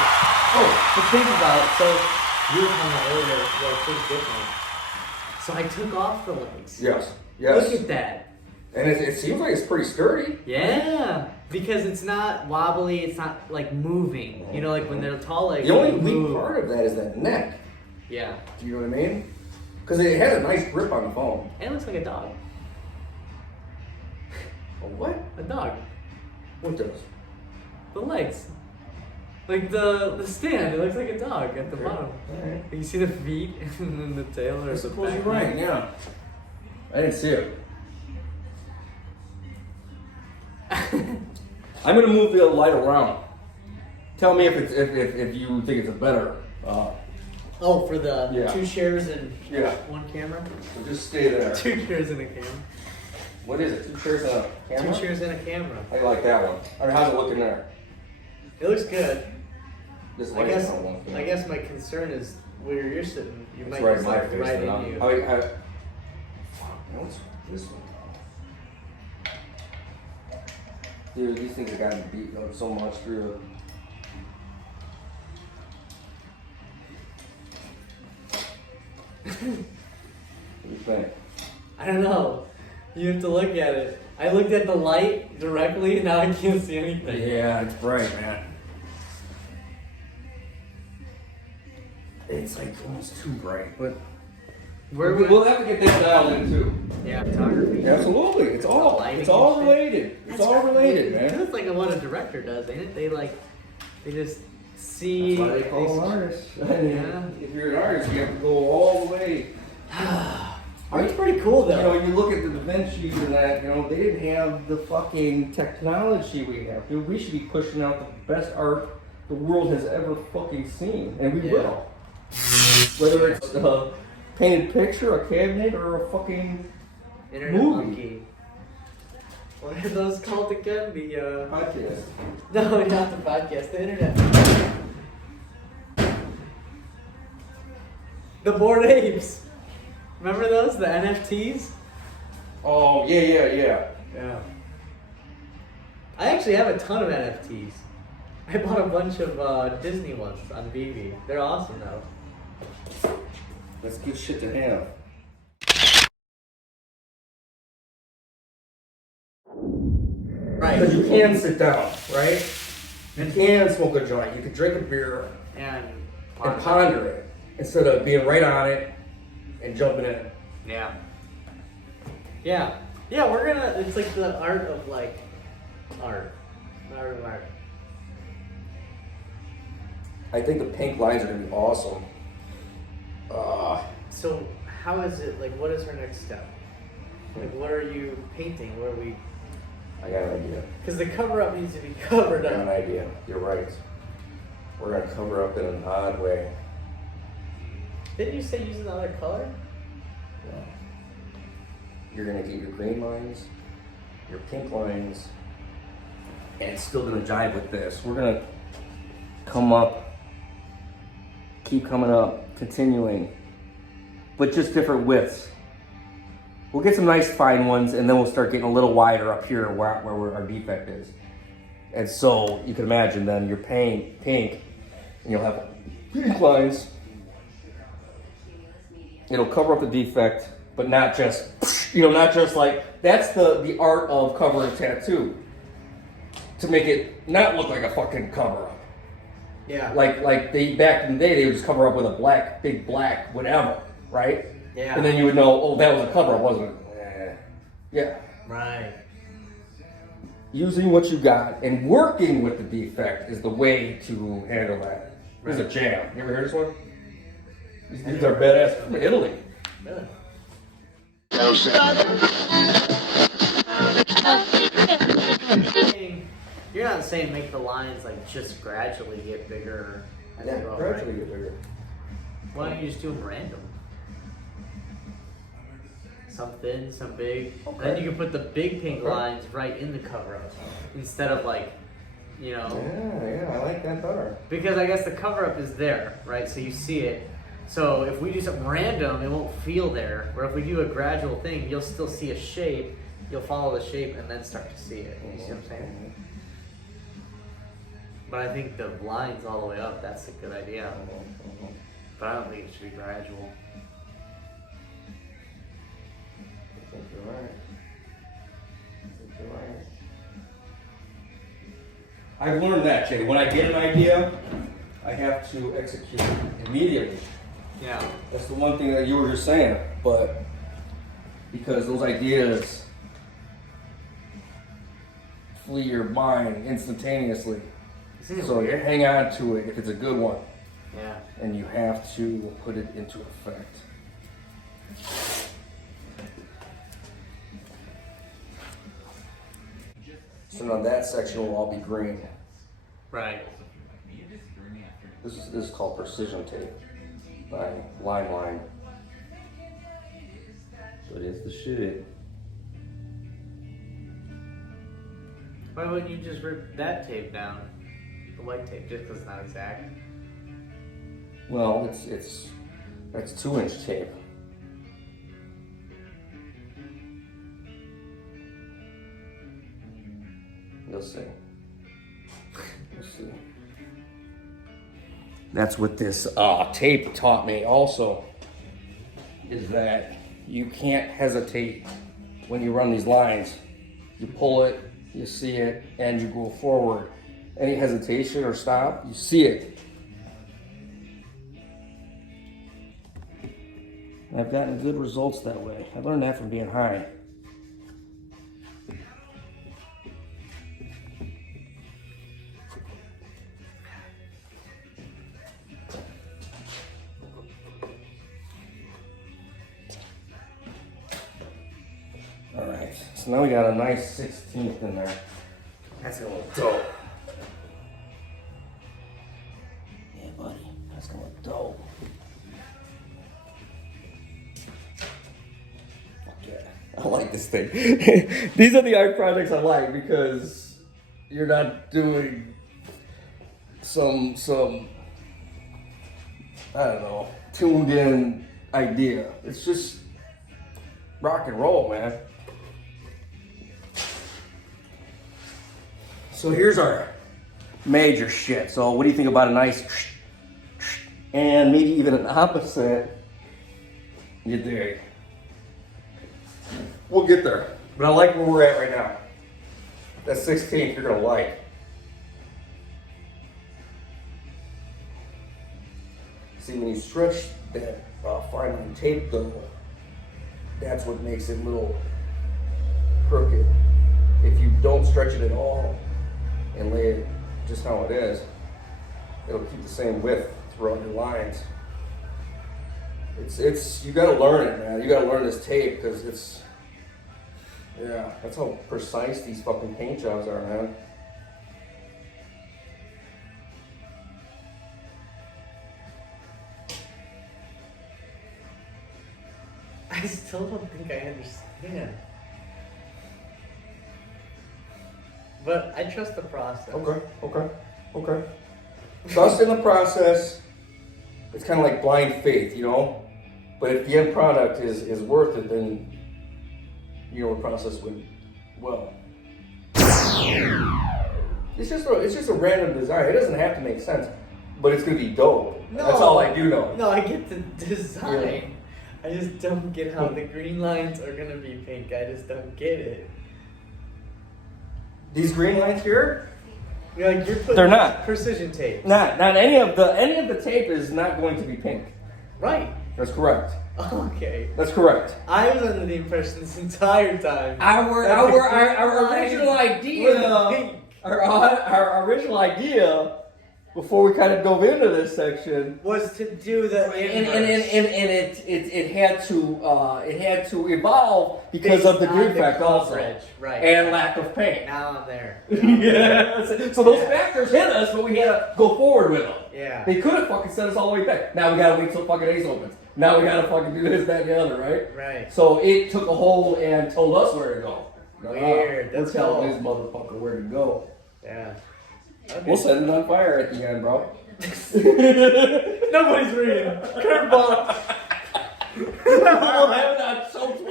Oh, but think about it. So you were talking about earlier, like things different. So I took off the legs. Yes. Yes. Look at that. And it seems like it's pretty sturdy. Yeah, because it's not wobbly. It's not like moving. You know, like when they're tall legs. The only they weak move. part of that is that neck. Yeah. Do you know what I mean? Because it has a nice grip on the phone. And it looks like a dog. A what? A dog. What does? The legs. Like the stand, it looks like a dog at the bottom. Alright. You see the feet and then the tail or I the suppose back you're right, leg. yeah. I didn't see it. I'm gonna move the light around. Tell me if it's if you think it's a better. Oh, for the Yeah. 2 chairs and Yeah. 1 camera? So just stay there. 2 chairs and a camera. What is it? 2 chairs and a camera? 2 chairs and a camera. I like that one. I mean, how's it looking there? It looks good. This I light's guess not one thing. I guess my concern is where you're sitting, you It's might right just in my like face. right then in I'm- you. Fuck, what's this one? Dude, these things have gotten beat up so much through. What do you think? I don't know. You have to look at it. I looked at the light directly and now I can't see anything. Yeah, it's bright, man. It's like almost too bright, but Where we'll have to get that dialed in too. Yeah, photography. Absolutely, it's all Lighting it's all and shit. related. It's That's all right. related, man. That's like what a director does, ain't it? They just see. That's why they call them artists. I mean, Yeah. if you're an artist, you have to go all the way. Art's pretty cool You know, though. you look at the Da Vinci and that, you know, they didn't have the fucking technology we have. Dude, we should be pushing out the best art the world has ever fucking seen. And we Yeah. will. Whether it's a painted picture, a cabinet, or a fucking Internet movie. monkey. What are those called again? The podcast. no, not the podcast. The internet. The Bored Apes. Remember those? The NFTs? Oh, yeah. Yeah. I actually have a ton of NFTs. I bought a bunch of Disney ones on BB. They're awesome though. That's good shit to have. Right. Because you can sit down, right? You can smoke a joint. You can drink a beer And and ponder it instead of being right on it and jumping in. Yeah. Yeah. Yeah, we're gonna, it's like the art of like art. Art of art. I think the pink lines are gonna be awesome. So how is it, like what is our next step? Like what are you painting? What are we, I got an idea. because the cover up needs to be covered I got an up. idea. You're right. We're gonna cover up in an odd way. Didn't you say use another color? Yeah. You're gonna get your green lines, your pink lines, and it's still gonna jive with this. We're gonna come up, keep coming up, continuing, but just different widths. We'll get some nice fine ones, and then we'll start getting a little wider up here where our defect is. And so you can imagine then you're pink, and you'll have pink lines. It'll cover up the defect, but not just, not just like, that's the art of covering a tattoo. To make it not look like a fucking cover up. Yeah. Like they, back in the day, they would just cover up with a big black, whatever, right? Yeah. And then you would know, oh, that was a cover up, wasn't it? Yeah. Right. Using what you got and working with the defect is the way to handle that. This is a jam. You ever heard this one? These are badass from Italy. Really? You're not saying make the lines like just gradually get bigger as you go, right? gradually get bigger. Why don't you just do them random? Some thin, some big. Okay. Then you can put the big pink Okay. lines right in the cover up instead of like, Yeah, I like that better. because I guess the cover up is there, right? So you see it. So if we do something random, it won't feel there. Where if we do a gradual thing, you'll still see a shape. You'll follow the shape and then start to see it. You see what I'm saying? But I think the lines all the way up, that's a good idea. But I don't think it should be gradual. I think you're right. I've learned that, Jay. When I get an idea, I have to execute it immediately. Yeah. That's the one thing that you were just saying. But because those ideas flee your mind instantaneously. Isn't it So you weird? hang on to it if it's a good one. Yeah. And you have to put it into effect. So now that section will all be green. Right. This is called precision tape by Line. But it's the shit. Why wouldn't you just rip that tape down? The white tape, just because it's not exact. Well, that's 2-inch tape. You'll see. You'll see. That's what this tape taught me also, is that you can't hesitate when you run these lines. You pull it, you see it, and you go forward. Any hesitation or stop, you see it. And I've gotten good results that way. I learned that from being high. Alright, so now we got a nice 16th in there. That's gonna look dope. Yeah, buddy, that's gonna look dope. Okay, I like this thing. These are the art projects I like because you're not doing some I don't know, tuned in idea. It's just rock and roll, man. So here's our major shit. So what do you think about a nice and maybe even an opposite? You dig. We'll get there. But I like where we're at right now. That 16th you're gonna like. See, when you stretch that fine line tape though, that's what makes it a little crooked. If you don't stretch it at all and lay it just how it is, it'll keep the same width throughout your lines. It's you gotta learn it, man. You gotta learn this tape because that's how precise these fucking paint jobs are, man. I still don't think I understand. But I trust the process. Okay. Trust in the process. It's kind of like blind faith, you know? But if the end product is worth it, then you know the process went well. It's just a random design. It doesn't have to make sense, but it's gonna be dope. No. That's all I do know. No, I get the design. Yeah. I just don't get how the green lines are gonna be pink. I just don't get it. These green lines here, You're putting They're not. precision tape. not any of the tape is not going to be pink. Right. That's correct. Okay. That's correct. I was under the impression this entire time. Our original idea, our original idea, before we kind of dove into this section, was to do the and it had to evolve because of the green effect also, right? and lack of paint. Now I'm there. Yeah. So those factors hit us, but we had to go forward with them. Yeah. They could have fucking sent us all the way back. Now we gotta wait till fucking Ace opens. Now we gotta fucking do this, that, and the other, right? Right. So it took a hold and told us where to go. Weird. We're That's telling cool. this motherfucker where to go. Yeah. Okay. We'll set it on fire at the end, bro. Nobody's reading. Curveball. We'll have it on so 20.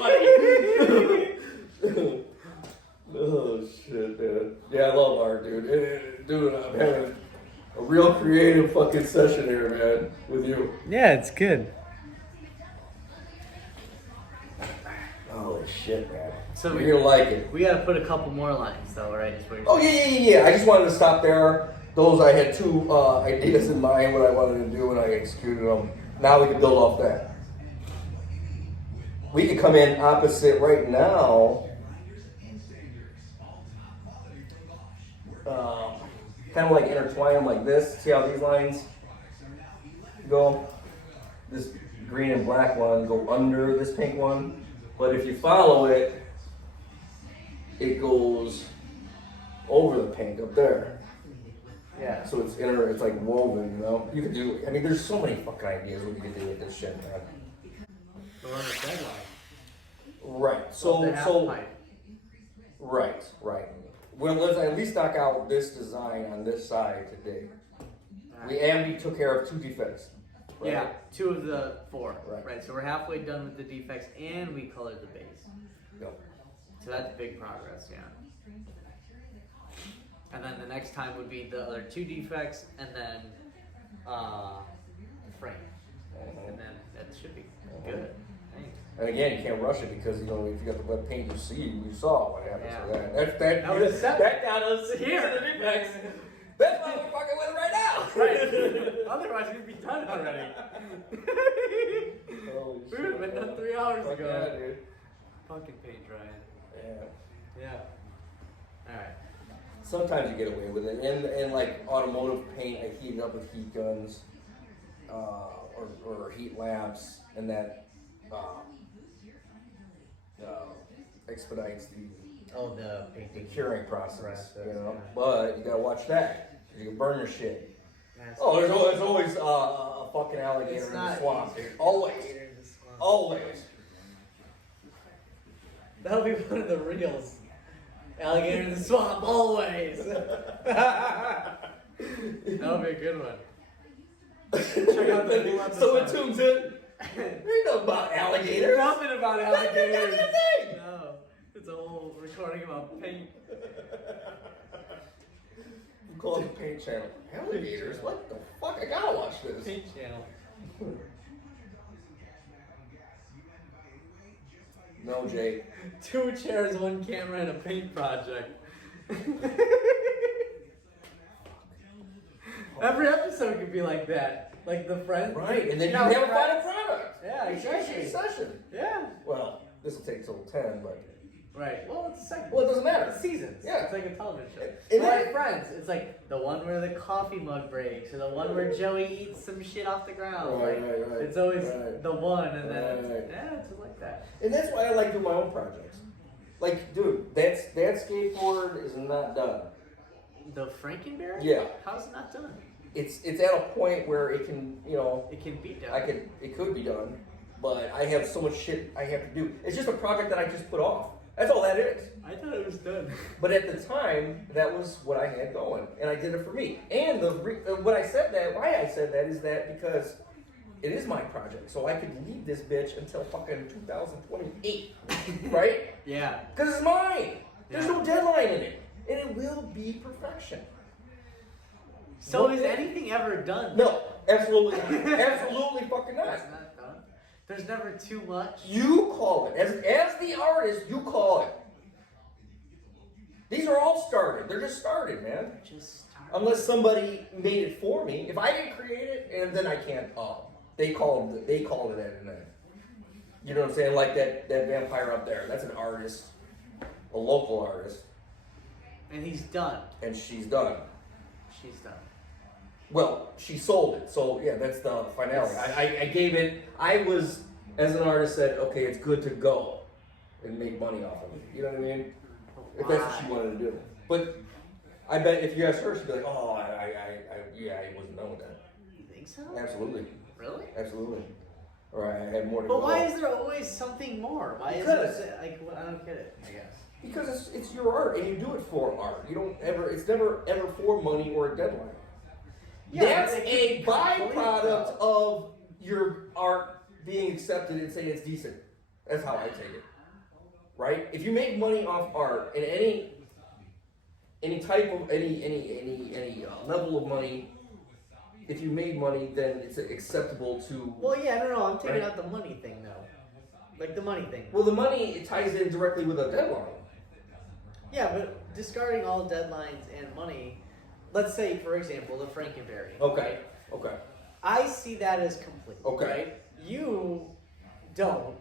Oh shit, dude. Yeah, I love art, dude. Dude, I'm having A real creative fucking session here, man, with you. Yeah, it's good. Holy shit, man. So You're gonna like it. We gotta put a couple more lines, though, right? Is what you're Oh, saying. yeah. I just wanted to stop there. Those, I had two ideas in mind, what I wanted to do, and I executed them. Now we can build off that. We could come in opposite right now. Kind of like intertwine them like this. See how these lines go? This green and black one go under this pink one. But if you follow it, it goes over the pink up there. Yeah. So it's it's like woven, you know? You could do, I mean, there's so many fucking ideas what you could do with this shit, man. We're on the deadline. Right. The So, half pipe. right. Well, let's at least knock out this design on this side today. We took care of two defects. Right? Yeah, 2 of the 4. Right. So we're halfway done with the defects, and we colored the base. Yep. So that's big progress, yeah. And then the next time would be the other 2 defects, and then the frame, and then that should be good. Thanks. And again, you can't rush it because, you know, if you got the wet paint, you saw what happens to that. That got us here. to the defects. That's why we're fucking with it right now. Right. Otherwise, we'd be done already. Holy We would have been done 3 hours Fuck ago. yeah, dude. Fucking paint drying. Yeah. Yeah. Alright. Sometimes you get away with it. And like automotive paint, I heat it up with heat guns, or heat lamps, and that expedites the The painting. curing process, Process, you know. yeah. But you gotta watch that. You can burn your shit. Yes. Oh, there's always a fucking alligator It's in the not- swamp, dude. Always. Always. That'll be one of the reels. Alligator in the swamp, always. That'll be a good one. Check out the new episode. Someone tunes in. We know about alligators. Nothing about That's the alligators. goddamn thing. No, it's a whole recording about paint. You call it the paint channel. Alligators? What the fuck? I gotta watch this. Paint channel. No, Jay. 2 chairs, 1 camera, and a paint project. Every episode could be like that. Like the friend. Right, and then you know, have a friends. final product. Yeah, exactly. Session. Yeah. Well, this will take till 10, but Right. Well, it's a second. well, it doesn't matter. It's seasons. Yeah. It's like a television show. And Like then- Friends. It's like the one where the coffee mug breaks, or the one where Joey eats some shit off the ground. Right, like, right, right. It's always Right. the one, and then Right. it's just like that. And that's why I like doing my own projects. Like, dude, that skateboard is not done. The Frankenberry? Yeah. How's it not done? It's at a point where it can, you know, It can be done. it could be done, but I have so much shit I have to do. It's just a project that I just put off. That's all that is. I thought it was done. But at the time, that was what I had going, and I did it for me. And why I said that is that because it is my project, so I could leave this bitch until fucking 2028, right? Yeah. Because it's mine. There's Yeah. no deadline in it, and it will be perfection. So What is the- anything ever done? No, absolutely, absolutely fucking not. It's not done. There's never too much. You call it as the artist. You call it. These are all started. They're just started, man. Just start. Unless somebody made it for me. If I didn't create it, and then I can't. They called it at and then. You know what I'm saying? Like that vampire up there. That's an artist, a local artist, And he's done. and she's done. She's done. Well, she sold it, so yeah, that's the finale. I gave it. I was, as an artist, said, okay, it's good to go, and make money off of it. You know what I mean? If that's what she wanted to do. But I bet if you asked her, she'd be like, oh, I wasn't done with that. You think so? Absolutely, Really? absolutely. Or I had more to But go. why is there always something more? Why Because- is it like I don't get it? I guess. Because it's your art, and you do it for art. You don't ever. It's never ever for money or a deadline. Yeah, That's but it a could be complete, byproduct of your art being accepted and saying it's decent. That's how I take it. Right? If you make money off art and any type of any level of money if you made money, then it's acceptable to. Well, yeah, no, I'm taking Right. out the money thing though, like the money thing. Well, the money it ties in directly with a deadline. Yeah, but discarding all deadlines and money. Let's say, for example, the Frankenberry. Okay. Okay. I see that as complete. Okay. Right? You don't,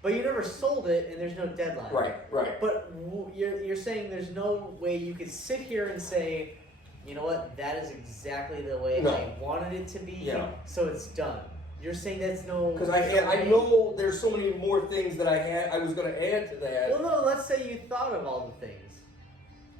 but you never sold it, and there's no deadline. Right. Right. But you're saying there's no way you could sit here and say, you know what, that is exactly the way No. I wanted it to be. Yeah. So it's done. You're saying that's no. Because I know there's so many more things that I was going to add to that. Well, no. Let's say you thought of all the things.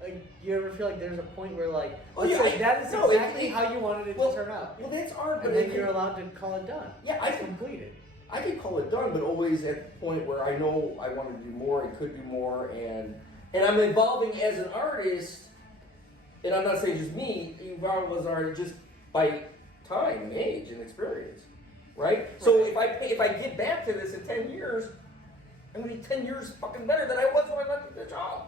Like, you ever feel like there's a point where, like, Oh, let's yeah, say that is no, exactly it- how you wanted it well, to turn out, Well, that's art, but and then you're allowed to call it done. Yeah, It's completed. I could call it done, but always at the point where I know I want to do more and could do more, and I'm evolving as an artist. And I'm not saying just me, evolve as an artist just by time and age and experience, right? So if I get back to this in 10 years, I'm gonna be 10 years fucking better than I was when I left the job.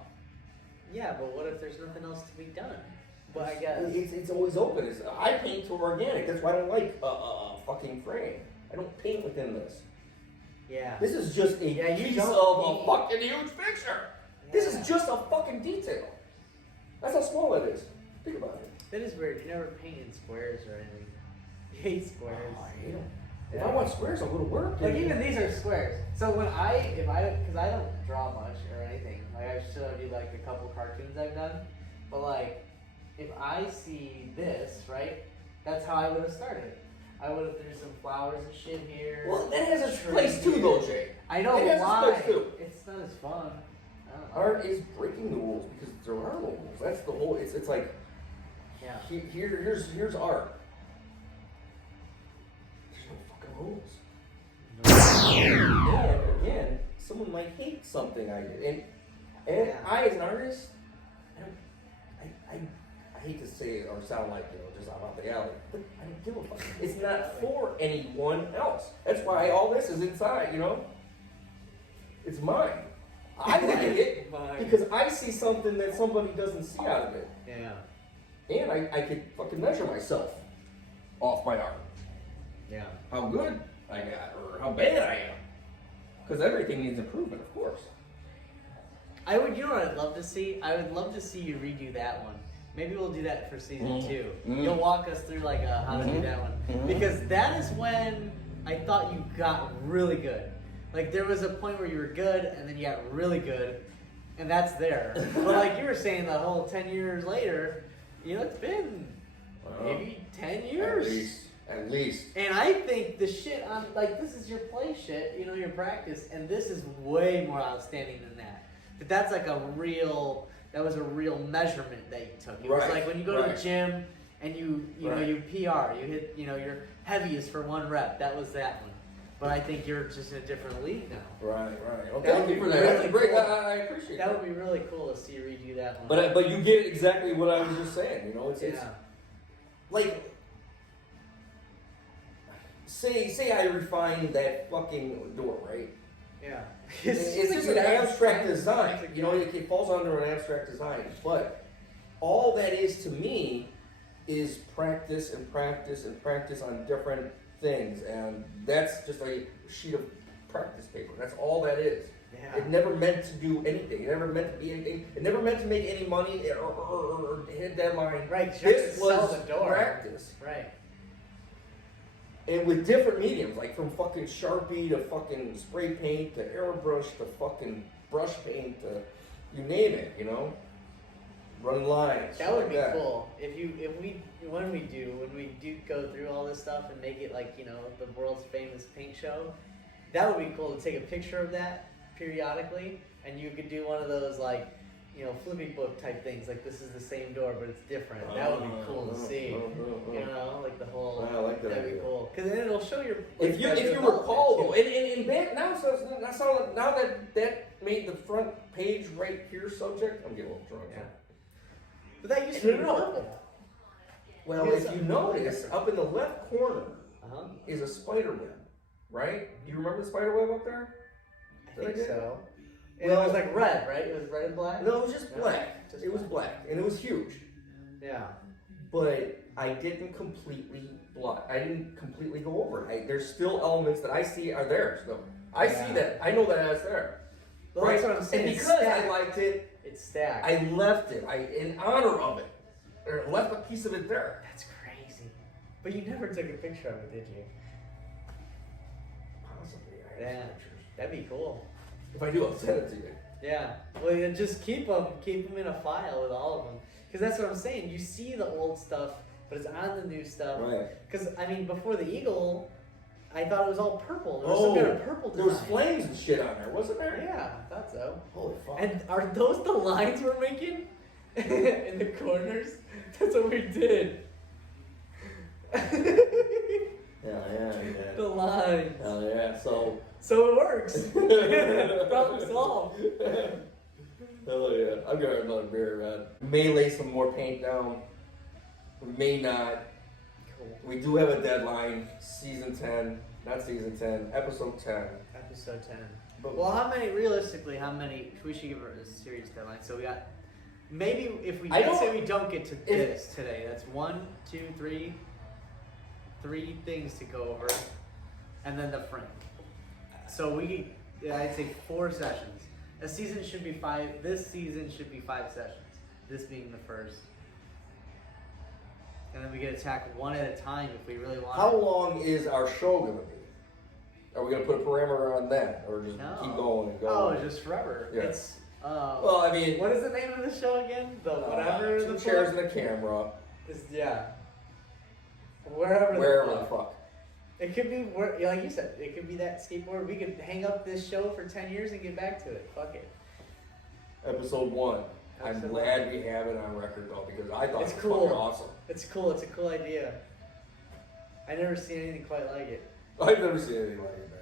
Yeah, but what if there's nothing else to be done? But I guess. It's always open. I paint to organic. That's why I don't like a fucking frame. I don't paint within this. Yeah. This is just a Yeah, you piece don't of a need- fucking huge picture. This Yeah. is just a fucking detail. That's how small it is. Think about it. That is weird. You never paint in squares or anything. You hate squares. Oh, I hate 'em. If I want squares, I'll go to work. Like even these are squares. So when because I don't draw much or anything. Like I showed you like a couple cartoons I've done, but like if I see this right, that's how I would have started. I would have threw some flowers and shit here. Well, that has its tree place too, here. though, Jay. I know It has its why. place too. It's not as fun. I don't know. Art is breaking the rules because there are no rules. That's the whole. It's like Yeah. here's art. There's no fucking rules. And again, someone might hate something I did, and Yeah. I, as an artist, I hate to say it or sound like just I'm out the alley, but I don't give a fuck. It's not for anyone else. That's why all this is inside. It's mine. I like it Mine. because I see something that somebody doesn't see out of it, Yeah. and I could fucking measure myself off my art. Yeah. How good I got or how bad I am. Because everything needs improvement, of course. I would. You know what I'd love to see? I would love to see you redo that one. Maybe we'll do that for season 2. You'll walk us through like how to do that one because that is when I thought you got really good. Like there was a point where you were good and then you got really good, and that's there. But like you were saying, the whole 10 years later, it's been maybe 10 years. At least. And I think the shit on like this is your play shit, your practice, and this is way more outstanding than that. But that's like that was a real measurement that you took. It was Right, like when you go to the right. gym and you Right. you PR, you hit your heaviest for 1 rep. That was that one. But I think you're just in a different league now. Right. Well, That thank would you for be that. That's really a great. cool. I appreciate that. That would be really cool to see you redo that one. But you get exactly what I was just saying. It's yeah. like say I refine that fucking door, right? Yeah. It's just an abstract design. It falls under an abstract design. But all that is to me is practice and practice and practice on different things. And that's just a sheet of practice paper. That's all that is. Yeah. It never meant to do anything. It never meant to be anything. It never meant to make any money or hit a deadline. Right, This just sell was the door. practice. Right. And with different mediums, like from fucking Sharpie to fucking spray paint to airbrush to fucking brush paint to you name it, running lines. That shit would like be cool when we do go through all this stuff and make it like the world's famous paint show. That would be cool to take a picture of that periodically, and you could do one of those like flippy book type things. Like this is the same door, but it's different. That would be cool to see. Like the whole. I like that That'd be idea. cool because then it'll show your. If you recall though, and back now, now that made the front page right here subject. I'm getting a little drunk. Yeah. But that used to be No. purple. Well, Here's if you something notice, different. up in the left corner Uh-huh. is a spider web, right? Do you remember the spider web up there? I Did I think get it? so. And Well- it was like red, right? It was red and black? No, it was just No, black. just It was black, and it was huge. Yeah. But I didn't completely go over it. There's still elements that I see are there. So I see that. I know that that's there. Well, that's what I'm saying. And because I liked it, it's stacked. I left it. In honor of it, or left a piece of it there. That's crazy. But you never took a picture of it, did you? Possibly. I have Yeah, pictures. that'd be cool. If I do, I'll send it to you. Yeah. Well, then just keep them in a file with all of them. Because that's what I'm saying. You see the old stuff, but it's on the new stuff. Right. Because, I mean, before the Eagle, I thought it was all purple. There was some kind of purple design. There was flames and shit on there, wasn't there? Yeah, I thought so. Holy fuck. And are those the lines we're making? In the corners? That's what we did. Yeah. The lines. Hell yeah. So it works. Problem solved. Hell yeah. I'm gonna have another beer, man. We may lay some more paint down. We may not. Cool. We do have a deadline. Episode 10. Episode 10. But well, realistically, we should give her a serious deadline. So we got, maybe if we say we don't get to this today, that's 1, 2, 3 things to go over, and then the frame. So I'd say 4 sessions. A season should be 5. This season should be 5 sessions. This being the first. And then we get attack one at a time if we really want. How long is our show gonna be? Are we gonna put a parameter on that, or just keep going and going? Oh, just forever. Yeah. It's well, I mean, what is the name of the show again? The whatever. 2 chairs and a camera. Wherever the fuck. It could be like you said. It could be that skateboard. We could hang up this show for 10 years and get back to it. Fuck it. Episode 1. I'm glad we have it on record though, because I thought It's it was cool. fucking awesome. It's cool. It's a cool idea. I never seen anything quite like it. I've never seen anything like it, man.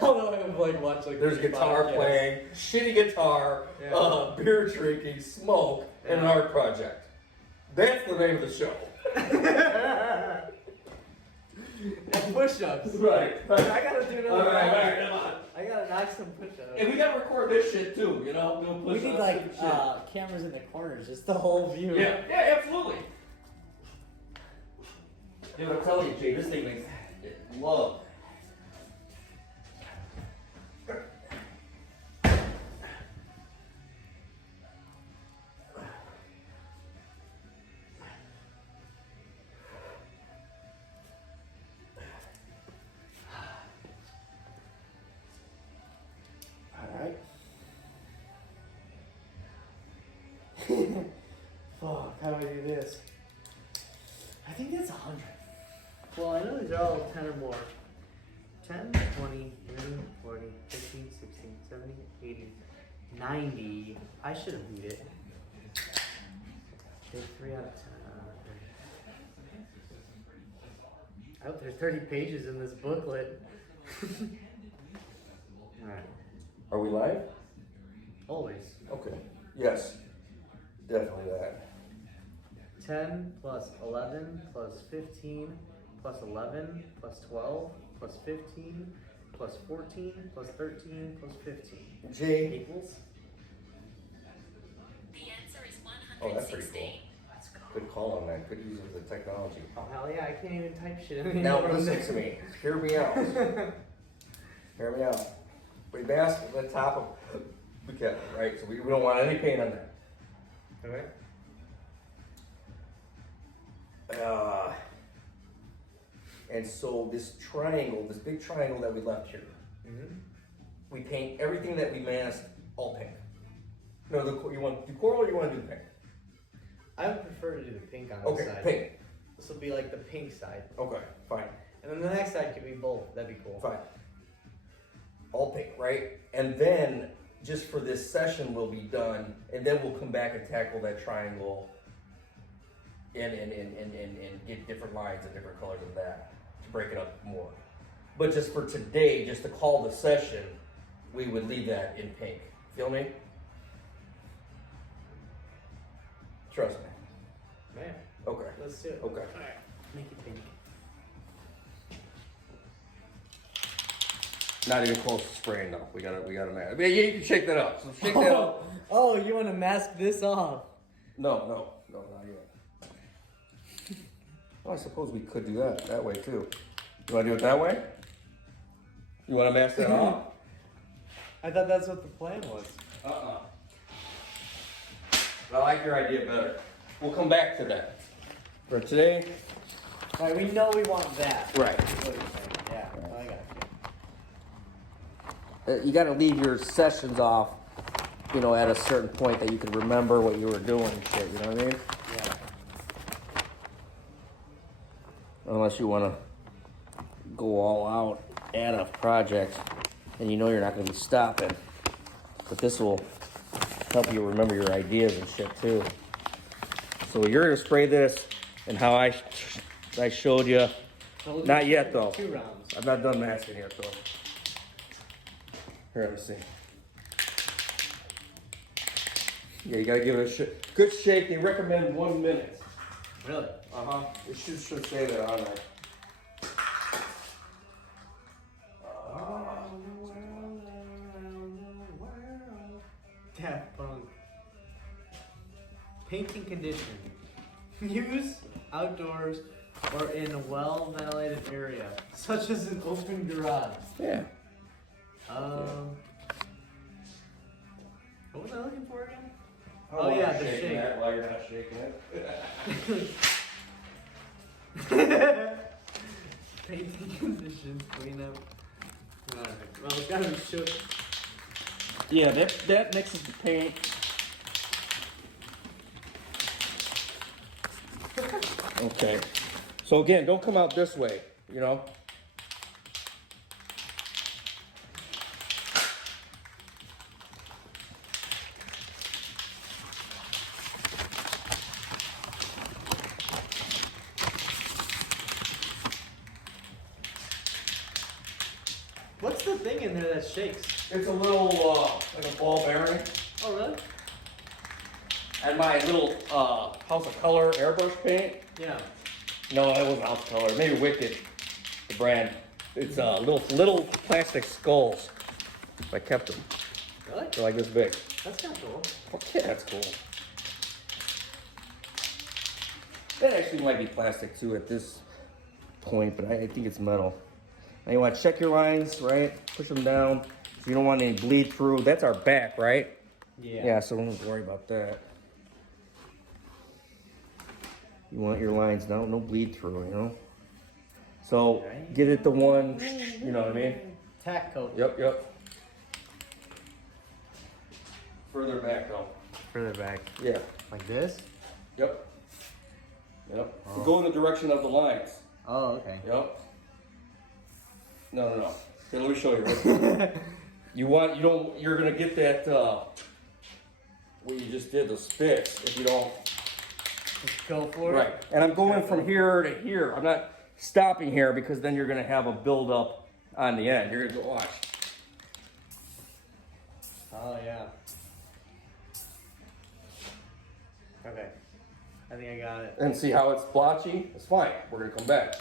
Although I've watched there's guitar playing, shitty guitar, beer drinking, smoke, and an art project. That's the name of the show. And push-ups. Right. I gotta do another. All right, come on. I gotta knock some push-ups. And we gotta record this shit too, you know? Do We need cameras in the corners, just the whole view. Yeah, absolutely. Dude, I'm telling you, Jay, this thing makes love. Alright. Fuck, how do I do this? I think that's 100. Well, I know these are all 10 or more. 10, 20, 30, 40, 15, 16, 17, 18, 90. I should have beat it. Take 3 out of 10. I hope there's 30 pages in this booklet. Alright. Are we live? Always. Okay. Yes. Definitely that. 10 plus 11 plus 15 plus 11 plus 12 plus 15 plus 14 plus 13 plus 15. Jay. Equals? The answer is 116. Oh, that's pretty cool. Let's go. Good call on that. Good use of the technology. Oh, hell yeah, I can't even type shit anymore. Now listen to me. Hear me out. Hear me out. We mask at the top of the kettle, right? So we don't want any paint on there. Okay. And so this triangle, this big triangle that we left here, we paint everything that we masked all pink. No, you want to do coral or you want to do pink? I would prefer to do the pink on this Okay, side. pink. This will be like the pink side. Okay, fine. And then the next side could be both. That'd be cool. Fine. All pink, right? And then just for this session we'll be done, and then we'll come back and tackle that triangle and get different lines and different colors of that to break it up more. But just for today, just to call the session, we would leave that in pink. Feel me? Trust me. Man, Okay. let's do it. Okay. Alright, make it pink. Not even close to spraying though. We gotta match. I mean, you can shake that up. So shake that up. Oh, you want to mask this off? No, not yet. Well, I suppose we could do that way too. You want to do it that way? You want to mask that off? I thought that's what the plan was. But I like your idea better. We'll come back to that. For today, Right, we know we want that. right. That's what you're saying. Yeah, I got you. You got to leave your sessions off, you know, at a certain point that you can remember what you were doing and shit. You know what I mean? Yeah. Unless you want to go all out at a project and you know you're not going to be stopping. But this will help you remember your ideas and shit too. So you're going to spray this and how I showed you. So we'll Not do yet though. 2 rounds. I've not done masking yet though. Here, let me see. Yeah, you got to give it a good shake. They recommend 1 minute. Really? It should say that on there. Daft Punk. Painting condition. Use outdoors or in a well-ventilated area, such as an open garage. Yeah. What was I looking for again? Oh yeah, the shaking shake. that while you're not shaking it. Painting conditions, cleanup. Alright, well, it's gotta be shook. Yeah, that mixes the paint. Okay. So again, don't come out this way, you know? What's the thing in there that shakes? It's a little, like a ball bearing. Oh, really? And my little, House of Color airbrush paint. Yeah. No, it wasn't House of Color. Maybe Wicked, the brand. It's, little plastic skulls. I kept them. Really? They're like this big. That's kind of cool. Okay, that's cool. That actually might be plastic too at this point, but I think it's metal. Now you want to check your lines, right? Push them down. So you don't want any bleed through. That's our back, right? Yeah. Yeah, so don't worry about that. You want your lines down, no bleed through, you know? So get it the one, you know what I mean? Tack coat. Yep. Further back though. Further back. Yeah. Like this? Yep. Go in the direction of the lines. Oh, okay. Yep. No. Here, let me show you. You're gonna get that, what you just did, the spits, if you don't. Just go for it. Right. And I'm going from here to here. I'm not stopping here because then you're gonna have a build up on the end. You're gonna go watch. Oh, yeah. Okay. I think I got it. And see how it's blotchy? It's fine. We're gonna come back.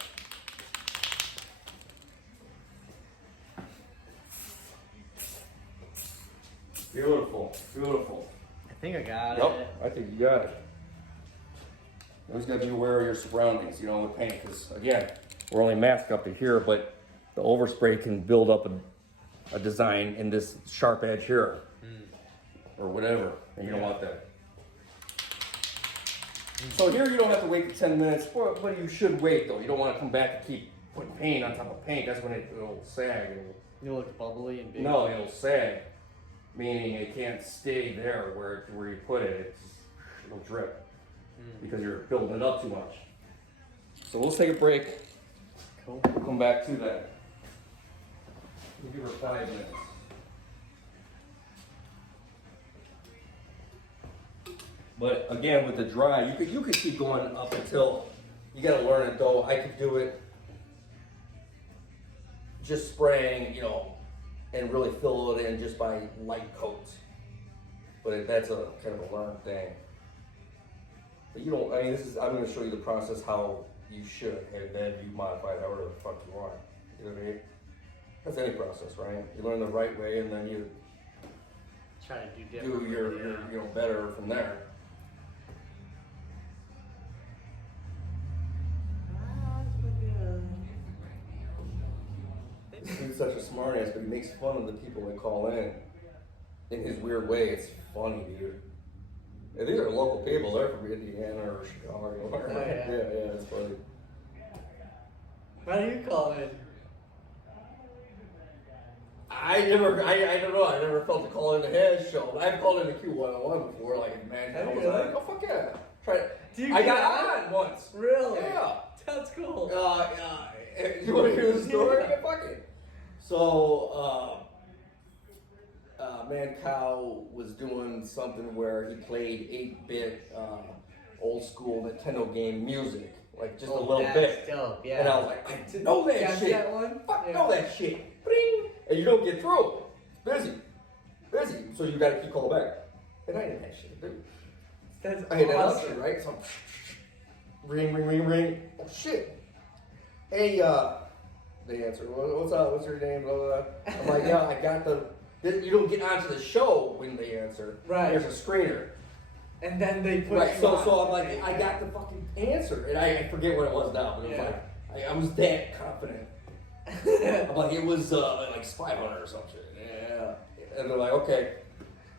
Beautiful. I think I got it. Yep, I think you got it. You always gotta be aware of your surroundings, you know, with paint, because again, we're only masked up to here, but the overspray can build up a design in this sharp edge here, or whatever, and you don't want that. So here you don't have to wait for 10 minutes, but you should wait though. You don't want to come back and keep putting paint on top of paint. That's when it'll sag. You look bubbly and big. No, it'll sag, meaning it can't stay there where you put it. It'll drip because you're building it up too much. So let's take a break. Cool. We'll come back to that. We'll give her 5 minutes. But again, with the dry, you could keep going up until you got to learn it though. I could do it just spraying, you know, and really fill it in just by light coats. But that's a kind of a learned thing. But you don't. I mean, I'm going to show you the process how you should, and then you modify it however the fuck you want. You know what I mean? That's any process, right? You learn the right way, and then you Try to do different. do your better from there. This dude's such a smartass, but he makes fun of the people that call in his weird way. It's funny, dude. And these are local people. They're from Indiana or Chicago. Or Oh, yeah. yeah, it's funny. Why do you call in? I don't know. I never felt to call in the head show. I've called in the Q101 before, like, man, I was Really? like, oh, fuck yeah. Try it. Do you I get got on once. Really? Yeah. That's cool. You want to hear the story? Yeah, fuck it. So, Man Cow was doing something where he played 8-bit old school Nintendo game music, like just a little that's bit. Dope. Yeah. And I was like, I know that Got shit. that one? Fuck, Yeah. know that shit. Bring. And you don't get through. It's busy. So you got to keep calling back. And I didn't have shit to do. That's I had that awesome. option, right? So ring. Oh shit. Hey, they answer. What's up? What's your name? Blah, blah, blah. I'm like, yeah, I got the. You don't get onto the show when they answer. Right. There's a screener. And then they put Right. you So on. I'm like, I got the fucking answer, and I forget what it was now, but it was Yeah. like I was that confident. I'm like, it was like Spy Hunter or some shit. Yeah. And they're like, okay.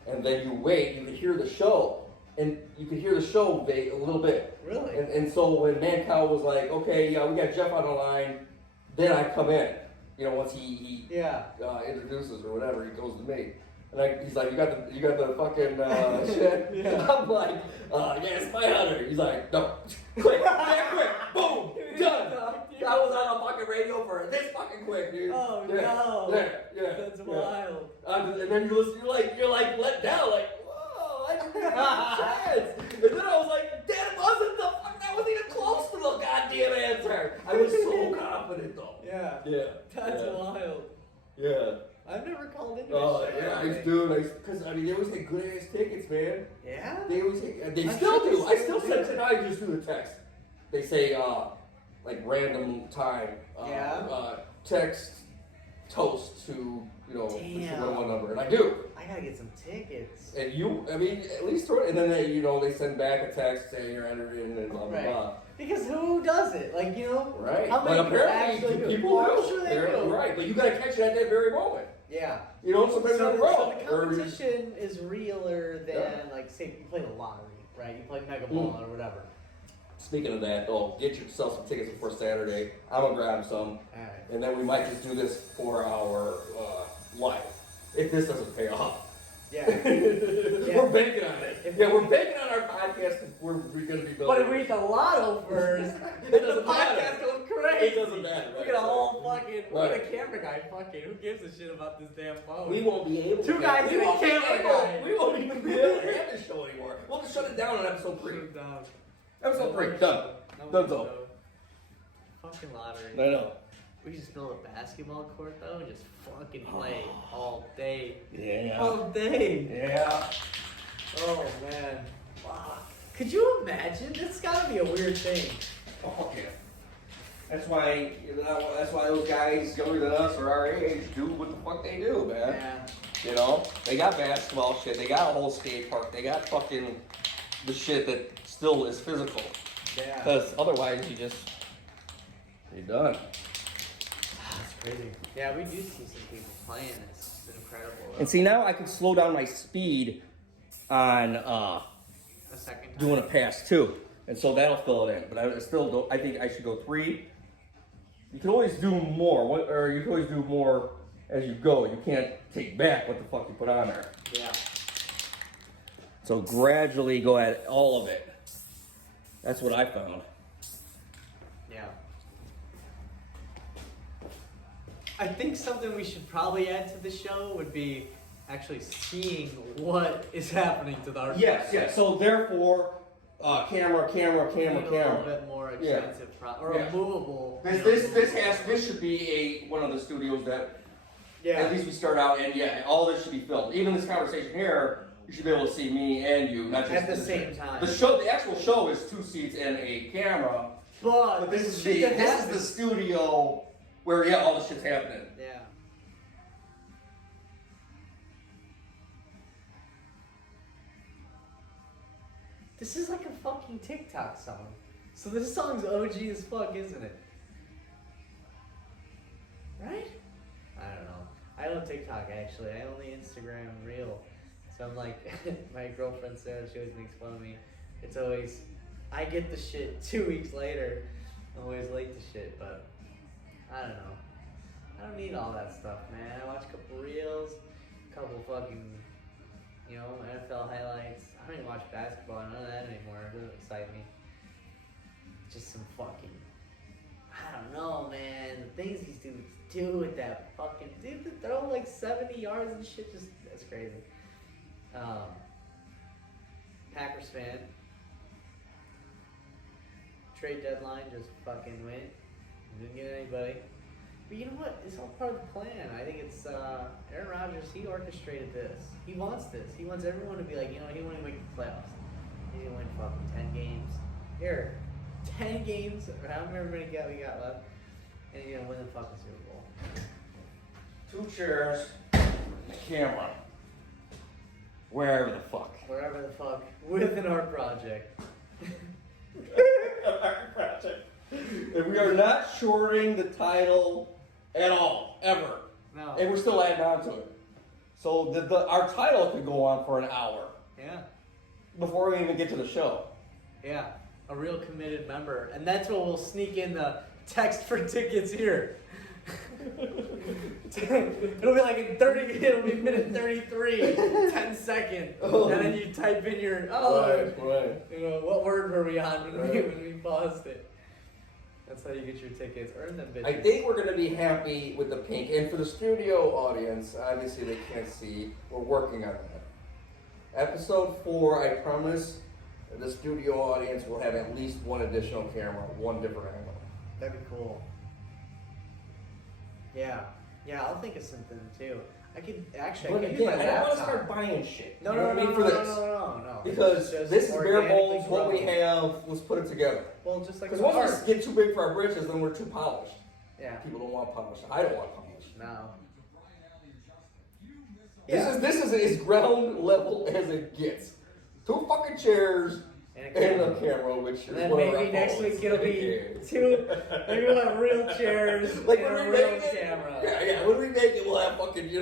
And then you wait, you can hear the show. And you can hear the show a little bit. Really? And so when Mancow was like, okay, yeah, we got Jeff on the line, then I come in. You know, once he Yeah. introduces or whatever, he goes to me. And he's like, you got the fucking shit? Yeah. I'm like, yeah, Spy Hunter. He's like, no. Quick, boom, done. I was on a fucking radio for this fucking quick, dude. Oh, yeah, no. Yeah. That's yeah. wild. And then you listen, you're like let down, like, whoa, I didn't have a chance. And then I was like, that wasn't even close to the goddamn answer. I was so confident though. Yeah. Yeah. That's yeah. wild. Yeah. I've never called into Oh a show. yeah, I do. Because I mean, they always had good ass tickets, man. Yeah? They always they I'm still sure do. they I still still send do. tonight just do the text. They say like random time. Text toast to the Damn. 1 number, and I do. I gotta get some tickets. And I mean, at least throw it, and then they send back a text saying you're entered in and blah blah Right. blah. Because who does it? Like, Right. how many But people apparently actually do it? people Well, do. I'm sure they They're- do. Right, but you gotta catch it at that very moment. Yeah. Sometimes So, you're so wrong. the competition is realer than, Yeah. like, say, you play the lottery, right? You play Mega Ball or whatever. Speaking of that, though, get yourself some tickets before Saturday. I'm gonna grab some, Alright. and then we might just do this for our life if this doesn't pay off. Yeah. We're banking on it. Yeah, we're banking on our podcast. We're going to be building. But if we hit the lotto first, It then the doesn't matter. podcast goes crazy. It doesn't matter, Look right. at a whole fucking, look at Right. a camera guy fucking. Who gives a shit about this damn phone? We won't be able. Two to guys we and a won't be camera able- guy. We won't even be able to have this show anymore. We'll just shut it down on episode 3. Shoot down. Episode 3 done. No Done more so. show. Fucking lottery. I know. We just build a basketball court though and just fucking play all day. Yeah. All day. Yeah. Oh man. Fuck. Could you imagine? It's gotta be a weird thing. Oh fuck yeah. That's why those guys younger than us or our age do what the fuck they do, man. Yeah. They got basketball shit. They got a whole skate park. They got fucking the shit that still is physical. Yeah. Because otherwise, you're done. That's crazy. Yeah, we do see some people playing. It's incredible. And see, now I can slow down my speed on A second time. doing a pass too, and so that'll fill it in. But I still don't. I think I should go 3. You can always do more, or you can always do more as you go. You can't take back what the fuck you put on there. Yeah. So gradually go at all of it. That's what I found. Yeah. I think something we should probably add to the show would be actually seeing what is happening to the art. Yes. So therefore, camera. A little bit more expensive, or Yeah. a movable. This should be one of the studios that at least we start out, and all this should be filmed. Even this conversation here, you should be able to see me and you, not just At the same time. The actual show is 2 seats and a camera, But this is shit that the happens- studio where all the shit's happening. Yeah. This is like a fucking TikTok song. So this song's OG as fuck, isn't it? Right? I don't TikTok actually. I only Instagram Reel. So I'm like, my girlfriend Sarah, she always makes fun of me. It's always, I get the shit 2 weeks later. I'm always late to shit, but I don't know. I don't need all that stuff, man. I watch a couple reels, a couple fucking, NFL highlights. I don't even watch basketball, none of that anymore. It doesn't excite me. Just some fucking, I don't know, man. The things these dudes do with that fucking dude that throw like 70 yards and shit, just that's crazy. Packers fan. Trade deadline just fucking went. Didn't get anybody. But you know what? It's all part of the plan. I think it's Aaron Rodgers. He orchestrated this. He wants this. He wants everyone to be like, he wants to make the playoffs. He's gonna win fucking 10 games. Here, 10 games. However many we got left, and he's gonna win the fucking Super Bowl. 2 chairs, camera. Wherever the fuck. Wherever the fuck, with an art project. Art project. And we are not shorting the title at all, ever. No. And we're still adding on to it. So our title could go on for an hour Yeah. before we even get to the show. Yeah. A real committed member, and that's what we'll sneak in the text for tickets here. It'll be like in 30. It'll be minute 33, 10 seconds, Oh. and then you type in your Right. what word were we on when we paused it. That's how you get your tickets. Earn them, bitches. I think we're going to be happy with the pink. And for the studio audience, obviously they can't see, we're working on that. Episode 4, I promise the studio audience will have at least one additional camera, one different angle. That'd be cool. Yeah, I'll think of something too. I could actually. But I could again, use my I don't want to laptop. start buying shit. No, You know no, what I no, mean, for no, this. no. Because Just this is bare organically bones, what we grown. have, let's put it together. Well, just like Because the once art. we get too big for our britches, then we're too polished. Yeah. People don't want polish. I don't want polish. No. This is as ground level as it gets. 2 fucking chairs And and a camera, which is And then one of our maybe next phones. week it'll be Yeah. 2. Maybe we'll have real chairs Like and when a we real make it, camera. yeah. When we make it, we'll have fucking, these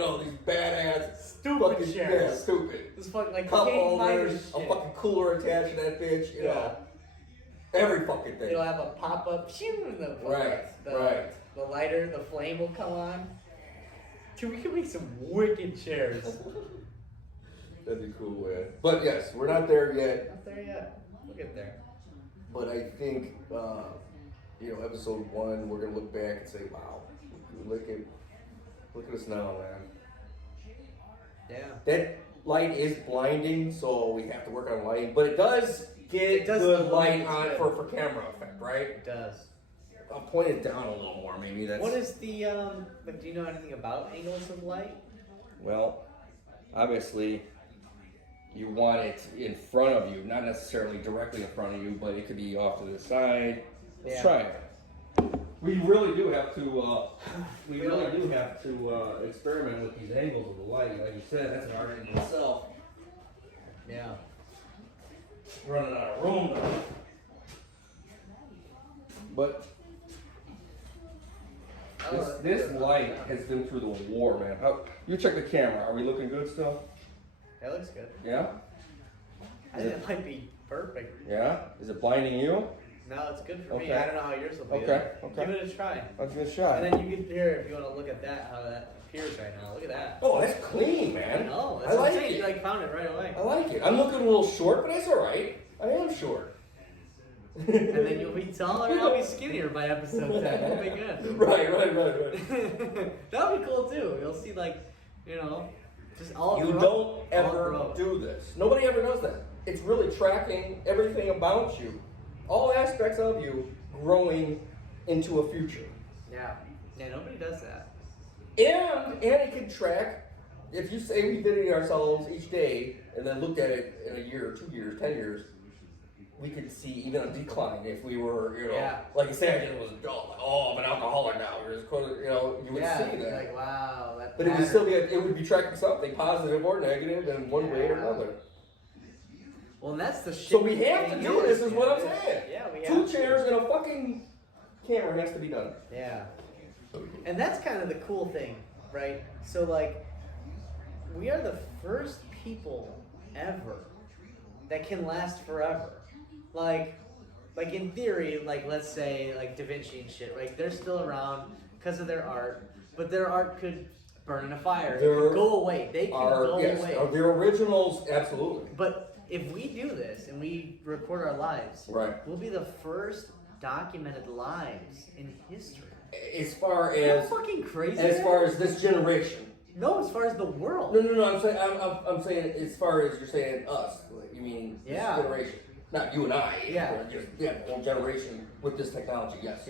badass, Stupid fucking, chairs. Yeah, stupid. This fucking like Cup can't find holders, this a shit. fucking cooler attached to that bitch, you Yeah. know, every fucking thing. It'll have a pop up. The Right. The lighter, the flame will come on. Dude, we can make some wicked chairs. That'd be cool, man. But yes, we're not there yet. Not there yet. We'll get there. But I think, episode 1, we're gonna look back and say, "Wow, look at us now, man." Yeah. That light is blinding, so we have to work on lighting. But it does get does good the light light on good. for camera effect, right? It does. I'll point it down a little more, maybe. That's What is the like, do you know anything about angles of light? well, obviously. You want it in front of you, not necessarily directly in front of you, but it could be off to the side. Let's Yeah. try it. We really do have to. Experiment with these angles of the light. Like you said, that's an art in itself. Yeah. Running out of room though. But this light has been through the war, man. You check the camera. Are we looking good still? That looks good. Yeah. I think it might be perfect. Yeah. Is it blinding you? No, it's good for me. Okay. I don't know how yours will be. Okay, though. okay. Give it a try. I'll give it a shot. And then you can hear if you want to look at that, how that appears right now. Look at that. Oh, that's clean, man. Oh, I that's like insane. it. You like found it right away. I like it. I'm looking a little short, but that's all right. I am short. And then you'll be taller and I'll be skinnier by episode 10. It'll be good. Right. That'll be cool too. You'll see just all You growth. don't All ever growth. do this. Nobody ever does that. It's really tracking everything about you, all aspects of you, growing into a future. Yeah. Yeah, nobody does that. And it can track, if you say we did it ourselves each day, and then looked at it in a year, 2 years, 10 years, we could see even a decline if we were, Yeah. like you said, it was dull. Oh, I'm an alcoholic now. You would Yeah, see that. like, wow. That But it would pattern. still it would be tracking something positive or negative in one way or Yeah. another. Well, and that's the shit. So we have to thing do this, is what I'm saying. Yeah, we have 2 to. chairs and a fucking camera has to be done. Yeah. And that's kind of the cool thing right? So like, we are the first people ever that can last forever. Like in theory, like let's say like Da Vinci and shit, right? They're still around because of their art, but their art could burn in a fire. It could go away. They can go away. Are the originals, absolutely. But if we do this and we record our lives, Right. we'll be the first documented lives in history. As far Isn't that as fucking crazy? as far as this generation. No, as far as the world. No. I'm saying as far as you're saying us. You mean Yeah. this generation, not you and I. Yeah. Just the whole generation with this technology. Yes.